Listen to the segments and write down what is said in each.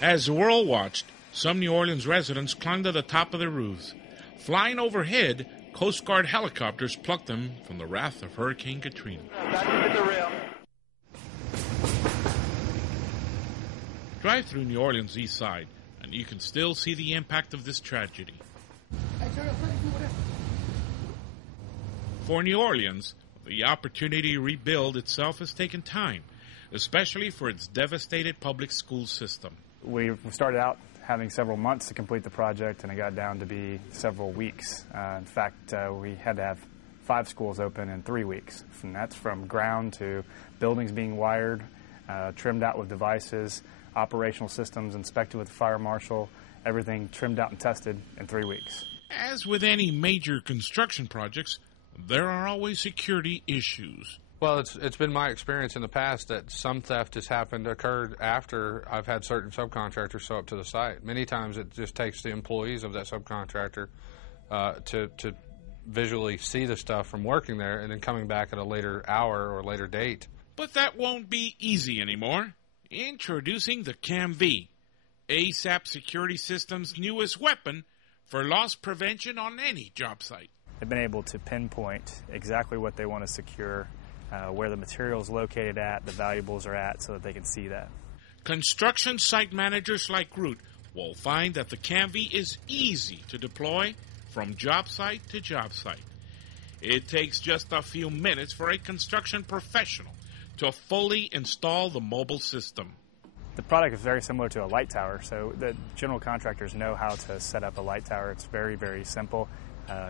As the world watched, some New Orleans residents clung to the top of their roofs. Flying overhead, Coast Guard helicopters plucked them from the wrath of Hurricane Katrina. Drive through New Orleans' east side, and you can still see the impact of this tragedy. For New Orleans, the opportunity to rebuild itself has taken time, especially for its devastated public school system. We started out having several months to complete the project, and it got down to be several weeks. In fact, we had to have 5 schools open in 3 weeks. And that's from ground to buildings being wired, trimmed out with devices, operational systems inspected with the fire marshal, everything trimmed out and tested in 3 weeks. As with any major construction projects, there are always security issues. Well, it's been my experience in the past that some theft has occurred after I've had certain subcontractors show up to the site. Many times it just takes the employees of that subcontractor to visually see the stuff from working there and then coming back at a later hour or later date. But that won't be easy anymore. Introducing the CAMV, ASAP Security System's newest weapon for loss prevention on any job site. They've been able to pinpoint exactly what they want to secure, where the material is located at, the valuables are at, so that they can see that. Construction site managers like Root will find that the CAMV is easy to deploy from job site to job site. It takes just a few minutes for a construction professional to fully install the mobile system. The product is very similar to a light tower, so the general contractors know how to set up a light tower. It's very, very simple.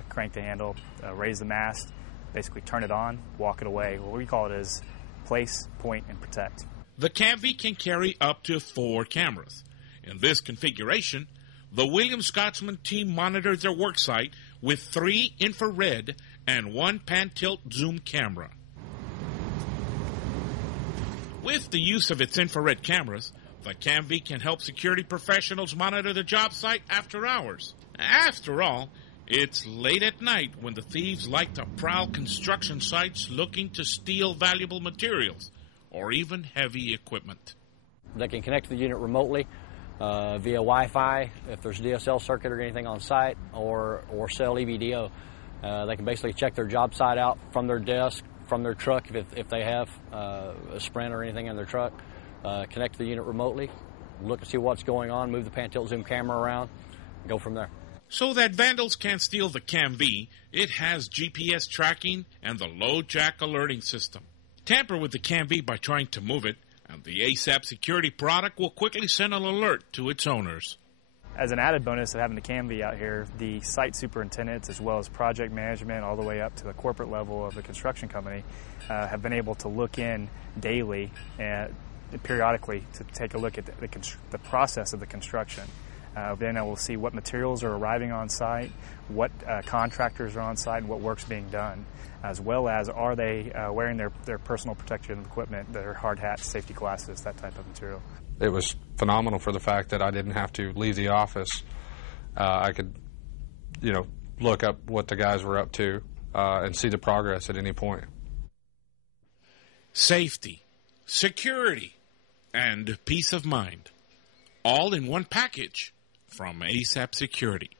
Crank the handle, raise the mast, basically turn it on, walk it away. What we call it is place, point, and protect. The CAMV can carry up to 4 cameras. In this configuration, the Williams Scotsman team monitors their work site with 3 infrared and 1 pan-tilt zoom camera. With the use of its infrared cameras, the CAMV can help security professionals monitor the job site after hours. After all, it's late at night when the thieves like to prowl construction sites looking to steal valuable materials or even heavy equipment. They can connect to the unit remotely via Wi-Fi if there's a DSL circuit or anything on site, or cell EVDO. They can basically check their job site out from their desk, from their truck if they have a Sprint or anything in their truck, connect to the unit remotely, look and see what's going on, move the pan-tilt zoom camera around, and go from there. So that vandals can't steal the CAMV, it has GPS tracking and the low jack alerting system. Tamper with the CAMV by trying to move it, and the ASAP security product will quickly send an alert to its owners. As an added bonus of having the CAMV out here, the site superintendents as well as project management all the way up to the corporate level of the construction company have been able to look in daily and periodically to take a look at the process of the construction. Then I will see what materials are arriving on site, what contractors are on site, and what work's being done, as well as are they wearing their personal protective equipment, their hard hats, safety glasses, that type of material. It was phenomenal for the fact that I didn't have to leave the office. I could, look up what the guys were up to and see the progress at any point. Safety, security, and peace of mind, all in one package from ASAP Security.